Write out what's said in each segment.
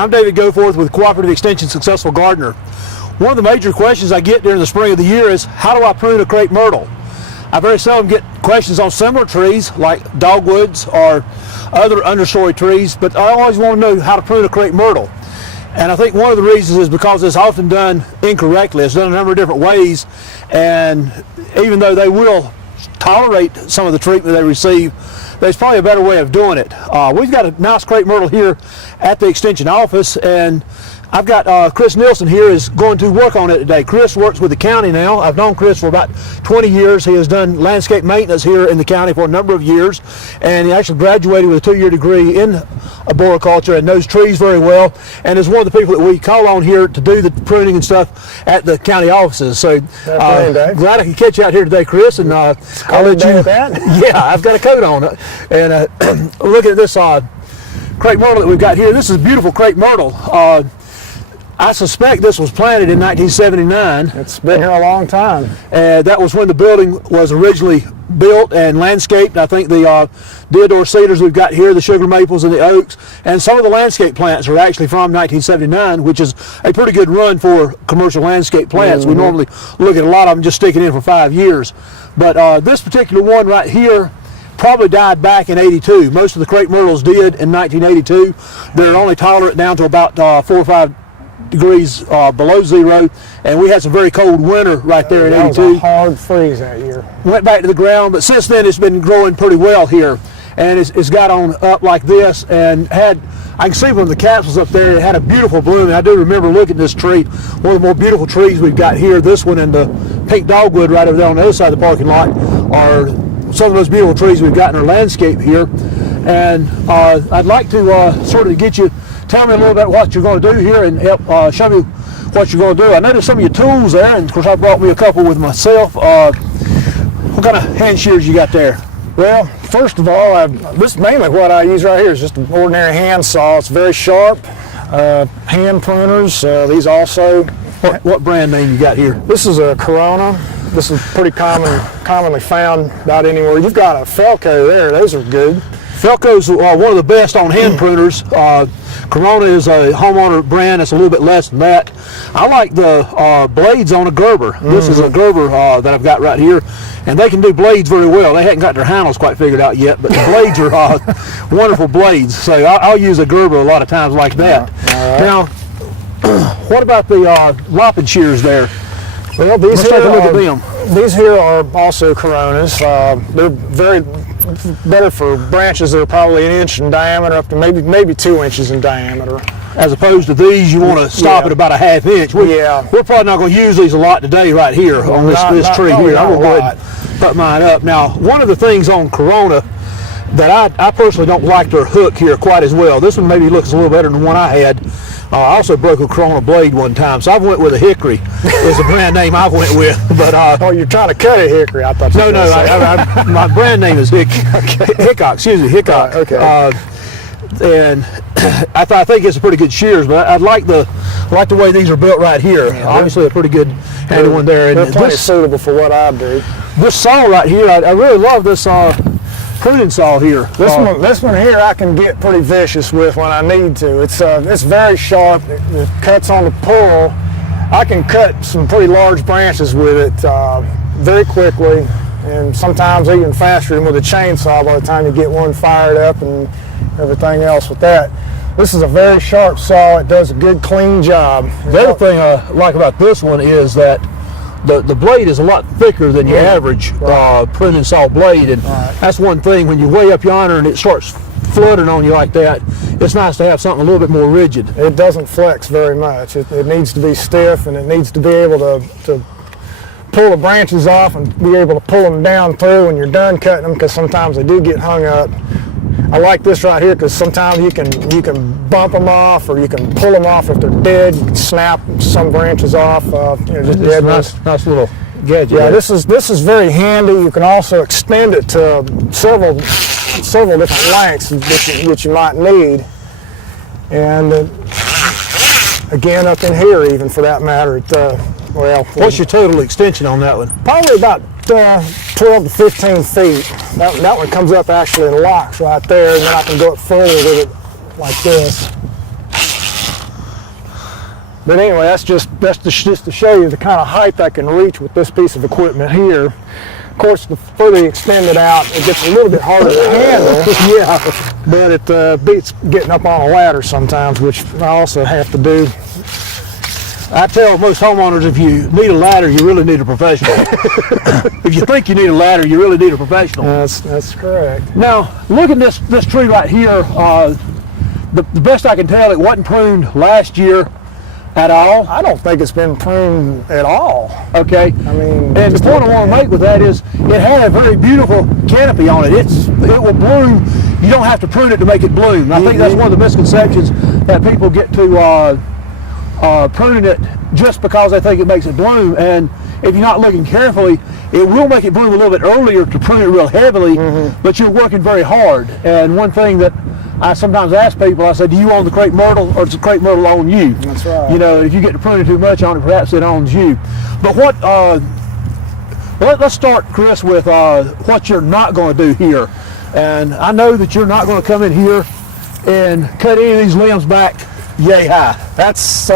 I'm David Goforth with Cooperative Extension Successful Gardener. One of the major questions I get during the spring of the year is, how do I prune a crepe myrtle? I very seldom get questions on similar trees like dogwoods or other understory trees, but I always want to know how to prune a crepe myrtle. And I think one of the reasons is because it's often done incorrectly. It's done a number of different ways, and even though they will tolerate some of the treatment they receive, there's probably a better way of doing it. We've got a nice crepe myrtle here at the Extension office, and I've got Chris Nielsen here is going to work on it today. Chris works with the county now. I've known Chris for about 20 years. He has done landscape maintenance here in the county for a number of years, and he actually graduated with a 2-year degree in arboriculture and knows trees very well, and is one of the people that we call on here to do the pruning and stuff at the county offices. So glad I could catch you out here today, Chris, and I'll let you. Yeah, I've got a coat on it, and look at this crepe myrtle that we've got here. This is a beautiful crepe myrtle. I suspect this was planted in 1979. It's been here a long time. That was when the building was originally built and landscaped. I think the deodar cedars we've got here, the sugar maples and the oaks, and some of the landscape plants are actually from 1979, which is a pretty good run for commercial landscape plants. We normally look at a lot of them just sticking in for 5 years. But this particular one right here probably died back in '82. Most of the crepe myrtles did in 1982. They're only tolerant down to about 4 or 5 degrees below zero, and we had some very cold winter right there in '82. That was a hard freeze that year. Went back to the ground, but since then it's been growing pretty well here, and it's got on up like this, and I can see from the capsules up there, it had a beautiful bloom. And I do remember looking at this tree, one of the more beautiful trees we've got here. This one and the pink dogwood right over there on the other side of the parking lot are some of those beautiful trees we've got in our landscape here. And I'd like to sort of get you, tell me a little bit what you're going to do here and help show me what you're going to do. I noticed some of your tools there, and of course I brought me a couple with myself. What kind of hand shears you got there? Well, first of all, this is mainly what I use right here is just an ordinary hand saw. It's very sharp. Hand pruners, these also. What brand name you got here? This is a Corona. This is pretty commonly found about anywhere. You've got a Felco there. Those are good. Felco's one of the best on hand pruners. Corona is a homeowner brand. It's a little bit less than that. I like the blades on a Gerber. This is a Gerber that I've got right here, and they can do blades very well. They hadn't got their handles quite figured out yet, but the blades are wonderful blades. So I'll use a Gerber a lot of times like that. Now, what about the lopping shears there? Well, these Let's take a look at them. These here are also Coronas. They're very better for branches that are probably 1 inch in diameter up to maybe 2 inches in diameter. As opposed to these, you want to stop at about a 1/2 inch. We're probably not going to use these a lot today right here on this tree here. I'm going to go ahead and put mine up. Now, one of the things on Corona that I personally don't like their hook here quite as well. This one maybe looks a little better than the one I had. I also broke a Corona blade one time, so I went with a Hickory. Is the brand name I went with. But oh, you're trying to cut a Hickory? I thought. No, my brand name is Hickok. Excuse me, Hickok. Okay. And I think it's a pretty good shears, but I like the way these are built right here. Yeah, obviously, a pretty good handy one there. They're plenty suitable for what I do. This saw right here, I really love this pruning saw here. This one here I can get pretty vicious with when I need to. It's very sharp. It cuts on the pull. I can cut some pretty large branches with it very quickly, and sometimes even faster than with a chainsaw by the time you get one fired up and everything else with that. This is a very sharp saw. It does a good clean job. The other thing I like about this one is that the blade is a lot thicker than your average pruning saw blade, and that's one thing. When you're way up yonder and it starts fluttering on you like that, it's nice to have something a little bit more rigid. It doesn't flex very much. It needs to be stiff, and it needs to be able to pull the branches off and be able to pull them down through when you're done cutting them, because sometimes they do get hung up. I like this right here because sometimes you can bump them off, or you can pull them off if they're dead. You can snap some branches off. Just dead ones. Nice little gadget. Yeah, this is very handy. You can also extend it to several different lengths which you might need. And again, up in here, even for that matter, what's your total extension on that one? Probably about 12 to 15 feet. That one comes up actually in locks right there, and then I can go up further with it like this. But anyway, that's just to show you the kind of height I can reach with this piece of equipment here. Of course, the further you extend it out, it gets a little bit harder to handle. Yeah, but it beats getting up on a ladder sometimes, which I also have to do. I tell most homeowners, if you need a ladder, you really need a professional. If you think you need a ladder, you really need a professional. That's correct. Now, look at this tree right here. The best I can tell, it wasn't pruned last year at all. I don't think it's been pruned at all. Okay. I mean, and the point I want to make with that is it had a very beautiful canopy on it. It will bloom. You don't have to prune it to make it bloom. I think that's one of the misconceptions that people get to pruning it just because they think it makes it bloom. And if you're not looking carefully, it will make it bloom a little bit earlier to prune it real heavily, but you're working very hard. And one thing that I sometimes ask people, I say, do you own the crepe myrtle, or does the crepe myrtle own you? That's right. You know, if you get to pruning too much on it, perhaps it owns you. But what, let's start, Chris, with what you're not going to do here. And I know that you're not going to come in here and cut any of these limbs back yay high. That's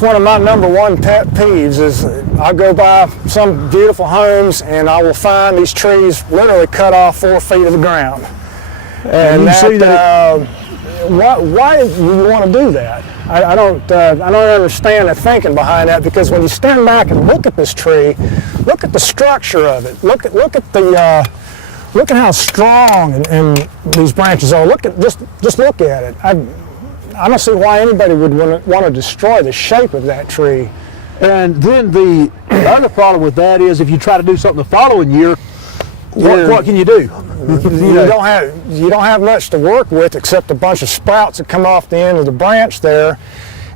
one of my number one pet peeves. Is I go by some beautiful homes and I will find these trees literally cut off 4 feet of the ground. And you see that why do you want to do that? I don't understand the thinking behind that, because when you stand back and look at this tree, look at the structure of it. Look at how strong and these branches are. Just look at it. I don't see why anybody would want to destroy the shape of that tree. And then the other problem with that is if you try to do something the following year, what can you do? You don't have much to work with except a bunch of sprouts that come off the end of the branch there.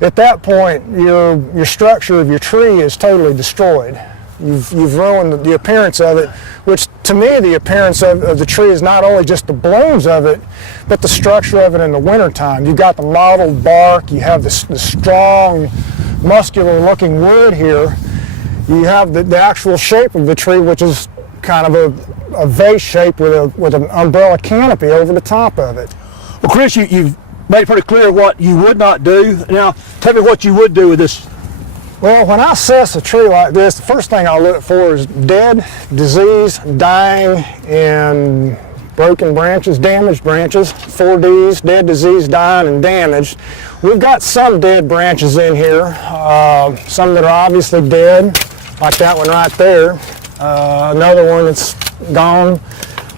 At that point, your structure of your tree is totally destroyed. You've ruined the appearance of it, which to me the appearance of the tree is not only just the blooms of it, but the structure of it in the wintertime. You've got the mottled bark, you have the strong, muscular looking wood here. You have the actual shape of the tree, which is kind of a vase shape with an umbrella canopy over the top of it. Well, Chris, you've made it pretty clear what you would not do. Now, tell me what you would do with this. Well, when I assess a tree like this, the first thing I look for is dead, disease, dying, and broken branches, damaged branches. 4 Ds, dead, diseased, dying, and damaged. We've got some dead branches in here, some that are obviously dead, like that one right there. Another one that's gone,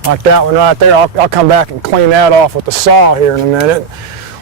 like that one right there. I'll come back and clean that off with the saw here in a minute.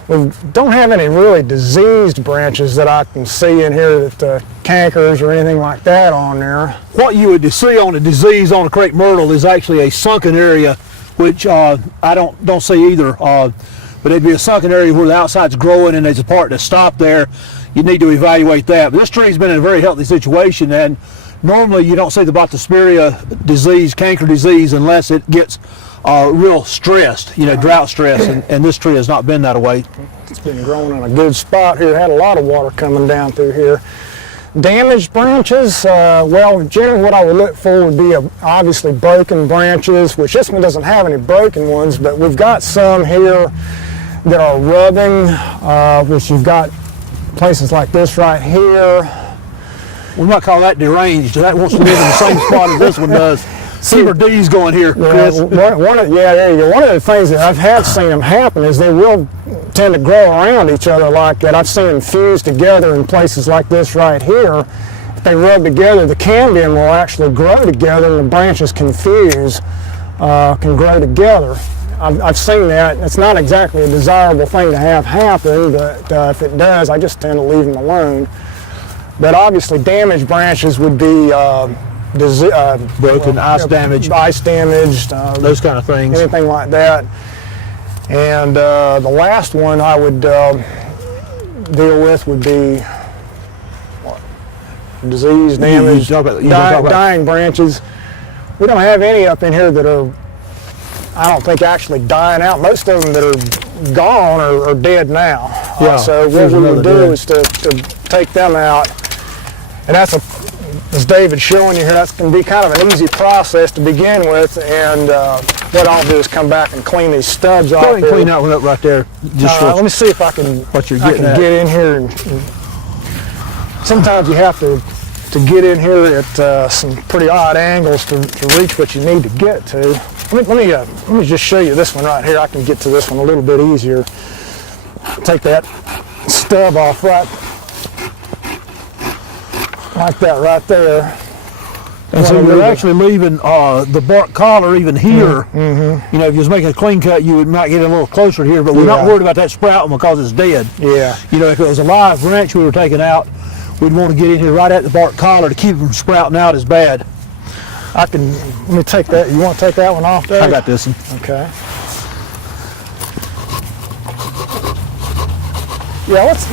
We don't have any really diseased branches that I can see in here that cankers or anything like that on there. What you would see on a disease on a crepe myrtle is actually a sunken area, which I don't see either. But it'd be a sunken area where the outside's growing and there's a part that's stopped there. You need to evaluate that. But this tree's been in a very healthy situation, and normally you don't see the Bottospirea disease, canker disease, unless it gets real stressed, drought stress, and this tree has not been that way. It's been growing in a good spot here. Had a lot of water coming down through here. Damaged branches, well, generally what I would look for would be obviously broken branches, which this one doesn't have any broken ones, but we've got some here that are rubbing, which you've got places like this right here. We might call that deranged. That wants to live in the same spot as this one does. See where D's going here, Chris. There you go. One of the things that I've seen them happen is they will tend to grow around each other like that. I've seen them fuse together in places like this right here. If they rub together, the cambium will actually grow together and the branches can fuse, can grow together. I've seen that. It's not exactly a desirable thing to have happen, but if it does, I just tend to leave them alone. But obviously damaged branches would be broken, ice damage, those kind of things, anything like that. And the last one I would deal with would be what? Disease, damage, dying branches. We don't have any up in here that are, I don't think, actually dying out. Most of them that are gone are dead now. Yeah, so what we would do is to take them out. And that's as David's showing you here, that's going to be kind of an easy process to begin with, and what I'll do is come back and clean these stubs off. Go ahead and here. clean that one up right there. Just Let me see if I can, what you're I getting can at. get in here. And sometimes you have to get in here at some pretty odd angles to reach what you need to get to. Let me just show you this one right here. I can get to this one a little bit easier. Take that stub off right like that right there. And so you're actually leaving the bark collar even here. You know, if you was making a clean cut, you might get a little closer here, but we're not worried about that sprouting because it's dead. Yeah. You know, if it was a live branch we were taking out, we'd want to get in here right at the bark collar to keep it from sprouting out as bad. Let me take that. You want to take that one off there? I got this one. Okay. Yeah, let's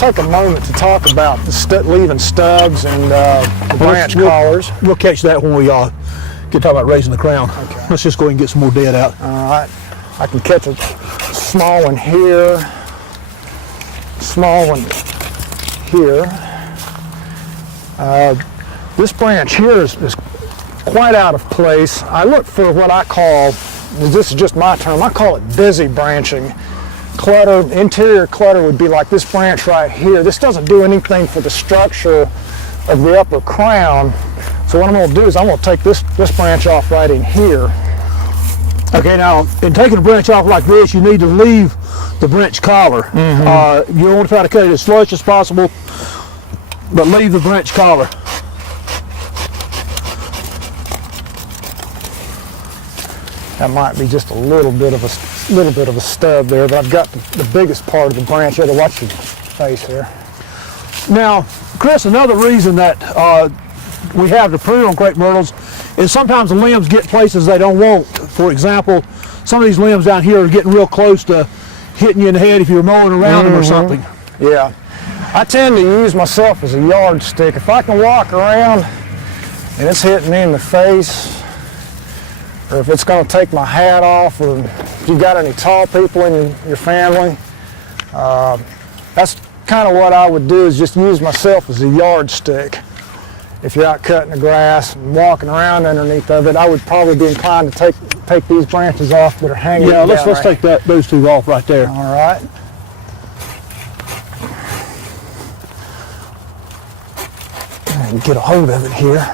take a moment to talk about the leaving stubs and the branch collars. We'll catch that when we get talking about raising the crown. Okay. Let's just go ahead and get some more dead out. All right. I can catch a small one here, small one here. This branch here is quite out of place. I look for what I call, this is just my term, I call it busy branching. Clutter, interior clutter would be like this branch right here. This doesn't do anything for the structure of the upper crown. So what I'm going to do is I'm going to take this branch off right in here. Okay, now in taking a branch off like this, you need to leave the branch collar. You don't want to try to cut it as flush as possible, but leave the branch collar. That might be just a little bit of a stub there, but I've got the biggest part of the branch. You got to watch your face here. Now, Chris, another reason that we have to prune on crepe myrtles is sometimes the limbs get places they don't want. For example, some of these limbs down here are getting real close to hitting you in the head if you're mowing around them or something. Yeah. I tend to use myself as a yardstick. If I can walk around and it's hitting me in the face, or if it's going to take my hat off, or if you've got any tall people in your family, that's kind of what I would do, is just use myself as a yardstick. If you're out cutting the grass and walking around underneath of it, I would probably be inclined to take these branches off that are hanging down. Yeah, let's take those two off right there. All right. And get a hold of it here.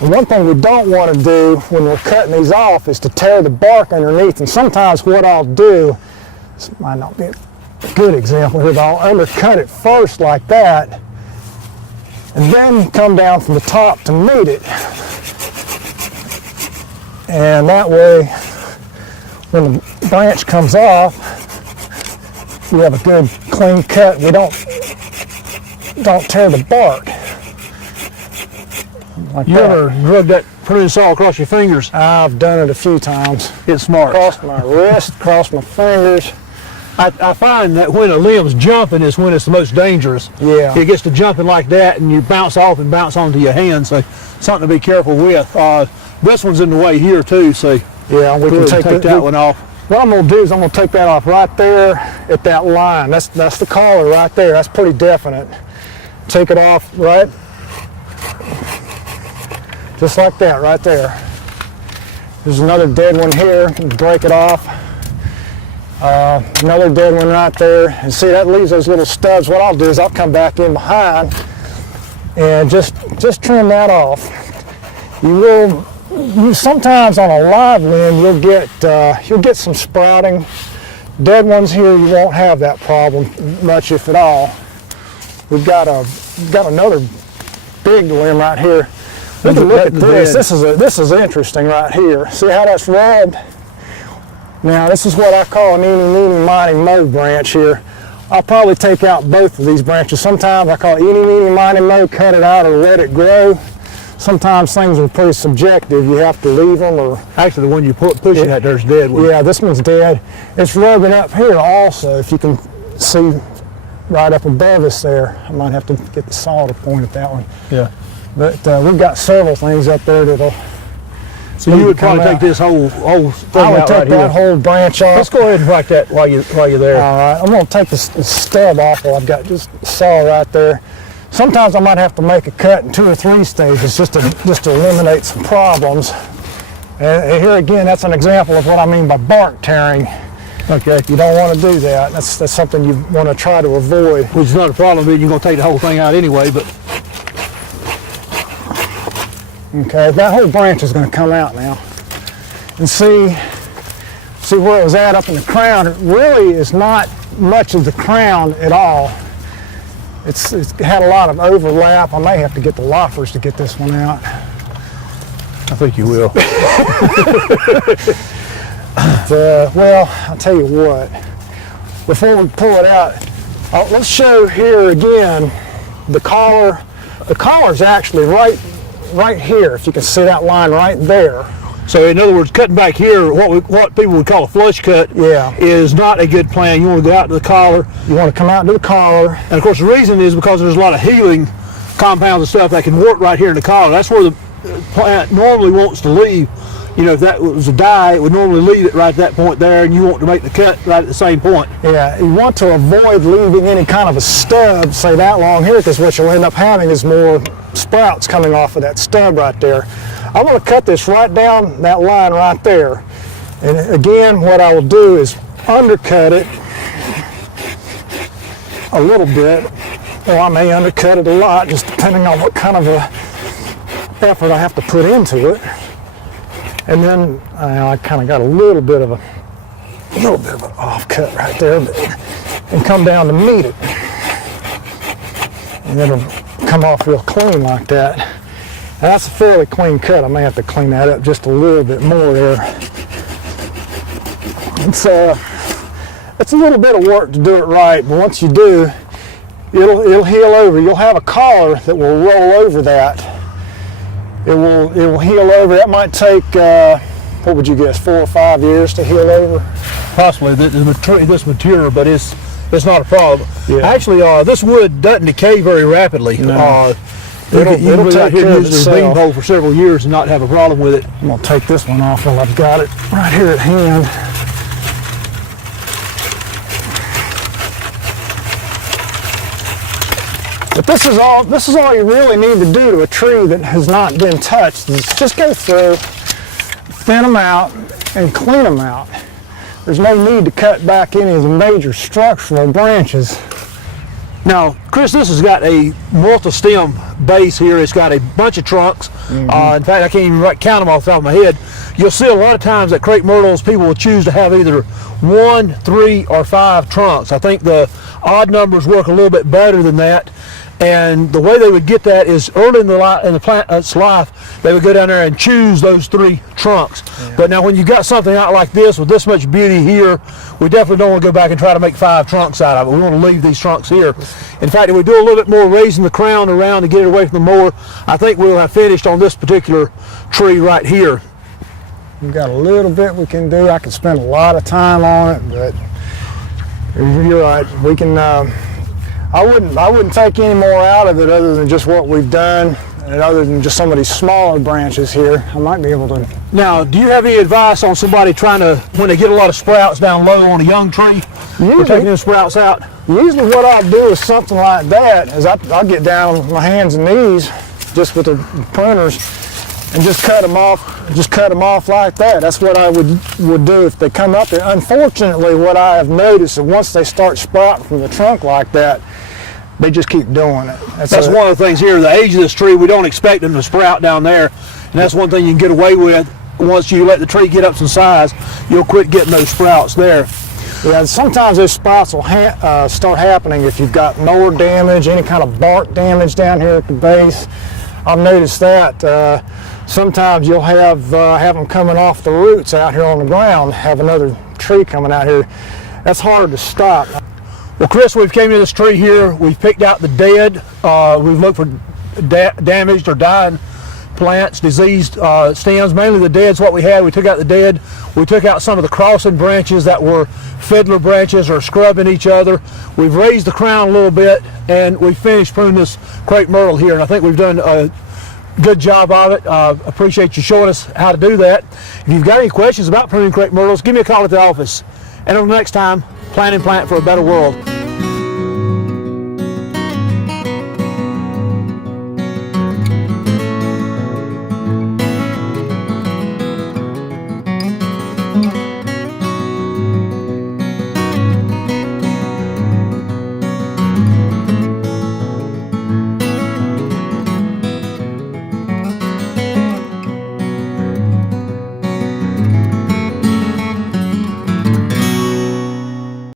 And one thing we don't want to do when we're cutting these off is to tear the bark underneath. And sometimes what I'll do, this might not be a good example here, but I'll undercut it first like that, and then come down from the top to meet it. And that way, when the branch comes off, we have a good clean cut. We don't tear the bark. Like You that. ever drug that pruning saw across your fingers? I've done it a few times. It's smart. Across my wrist, across my fingers. I find that when a limb's jumping is when it's the most dangerous. Yeah. It gets to jumping like that and you bounce off and bounce onto your hand, so something to be careful with. This one's in the way here too, so Yeah, we can take that one off. What I'm going to do is I'm going to take that off right there at that line. That's the collar right there. That's pretty definite. Take it off right, just like that right there. There's another dead one here. Break it off. Another dead one right there. And see, that leaves those little stubs. What I'll do is I'll come back in behind and just trim that off. You sometimes on a live limb you'll get some sprouting. Dead ones here, you won't have that problem much, if at all. We've got another big limb right here. Look at this. This is interesting right here. See how that's rubbed? Now this is what I call an eeny, meeny, miny, moe branch here. I'll probably take out both of these branches. Sometimes I call it eeny, meeny, miny, moe, cut it out or let it grow. Sometimes things are pretty subjective. You have to leave them or... Actually, the one you pushing at there's dead one. Yeah, this one's dead. It's rubbing up here also, if you can see right up above us there. I might have to get the saw to point at that one. Yeah. But we've got several things up there that'll... So you would probably take this whole thing I would out take right that here. whole branch off. Let's go ahead and write that while you're there. All right, I'm going to take the stub off while I've got just a saw right there. Sometimes I might have to make a cut in 2 or 3 stages just to eliminate some problems. And here again, that's an example of what I mean by bark tearing. Okay. You don't want to do that. That's something you want to try to avoid. Which is not a problem, you're going to take the whole thing out anyway, but Okay, that whole branch is going to come out now. And see where it was at up in the crown. It really is not much of the crown at all. It's had a lot of overlap. I may have to get the loppers to get this one out. I think you will. Well, I'll tell you what. Before we pull it out, let's show here again the collar. The collar's actually right here. If you can see that line right there. So in other words, cutting back here, what people would call a flush cut, Yeah. is not a good plan. You want to go out to the collar. You want to come out to the collar. And of course the reason is because there's a lot of healing compounds and stuff that can work right here in the collar. That's where the plant normally wants to leave. You know, if that was a dye, it would normally leave it right at that point there, and you want to make the cut right at the same point. Yeah, you want to avoid leaving any kind of a stub, say that long here, because what you'll end up having is more sprouts coming off of that stub right there. I'm going to cut this right down that line right there. And again, what I will do is undercut it a little bit, or I may undercut it a lot, just depending on what kind of a effort I have to put into it. And then I kind of got a little bit of an offcut right there, and come down to meet it. And it'll come off real clean like that. Now, that's a fairly clean cut. I may have to clean that up just a little bit more there. It's a little bit of work to do it right, but once you do, it'll heal over. You'll have a collar that will roll over that. It will heal over. That might take, what would you guess, 4 or 5 years to heal over? Possibly this material, but it's not a problem. Yeah. Actually, this wood doesn't decay very rapidly. No. It'll take care of itself. the bean pole for several years and not have a problem with it. I'm gonna take this one off while I've got it right here at hand. But this is all you really need to do to a tree that has not been touched, is just go through, thin them out, and clean them out. There's no need to cut back any of the major structural branches. Now, Chris, this has got a multi-stem base here. It's got a bunch of trunks. In fact, I can't even count them off the top of my head. You'll see a lot of times at crepe myrtles, people will choose to have either 1, 3, or 5 trunks. I think the odd numbers work a little bit better than that. And the way they would get that is early in the plant's life, they would go down there and choose those 3 trunks. Yeah. But now when you got something out like this with this much beauty here, we definitely don't want to go back and try to make 5 trunks out of it. We want to leave these trunks here. In fact, if we do a little bit more raising the crown around to get it away from the mower, I think we'll have finished on this particular tree right here. We've got a little bit we can do. I could spend a lot of time on it, but you're right. We can. I wouldn't take any more out of it other than just what we've done, and other than just some of these smaller branches here. I might be able to. Now, do you have any advice on somebody trying to, when they get a lot of sprouts down low on a young tree, for taking them sprouts out? Usually what I'll do is something like that, is I'll get down on my hands and knees just with the pruners and just cut them off like that. That's what I would do if they come up there. Unfortunately, what I have noticed is once they start sprouting from the trunk like that, they just keep doing it. That's one of the things here. The age of this tree, we don't expect them to sprout down there, and that's one thing you can get away with. Once you let the tree get up some size, you'll quit getting those sprouts there. Yeah, sometimes those sprouts will start happening if you've got mower damage, any kind of bark damage down here at the base. I've noticed that. Sometimes you'll have them coming off the roots out here on the ground, have another tree coming out here. That's hard to stop. Well, Chris, we've came to this tree here. We've picked out the dead. We've looked for damaged or dying plants, diseased stems. Mainly the dead's what we had. We took out the dead. We took out some of the crossing branches that were fiddler branches or scrubbing each other. We've raised the crown a little bit, and we finished pruning this crepe myrtle here. And I think we've done a good job of it. Appreciate you showing us how to do that. If you've got any questions about pruning crepe myrtles, give me a call at the office. And until next time, plant and plant for a better world.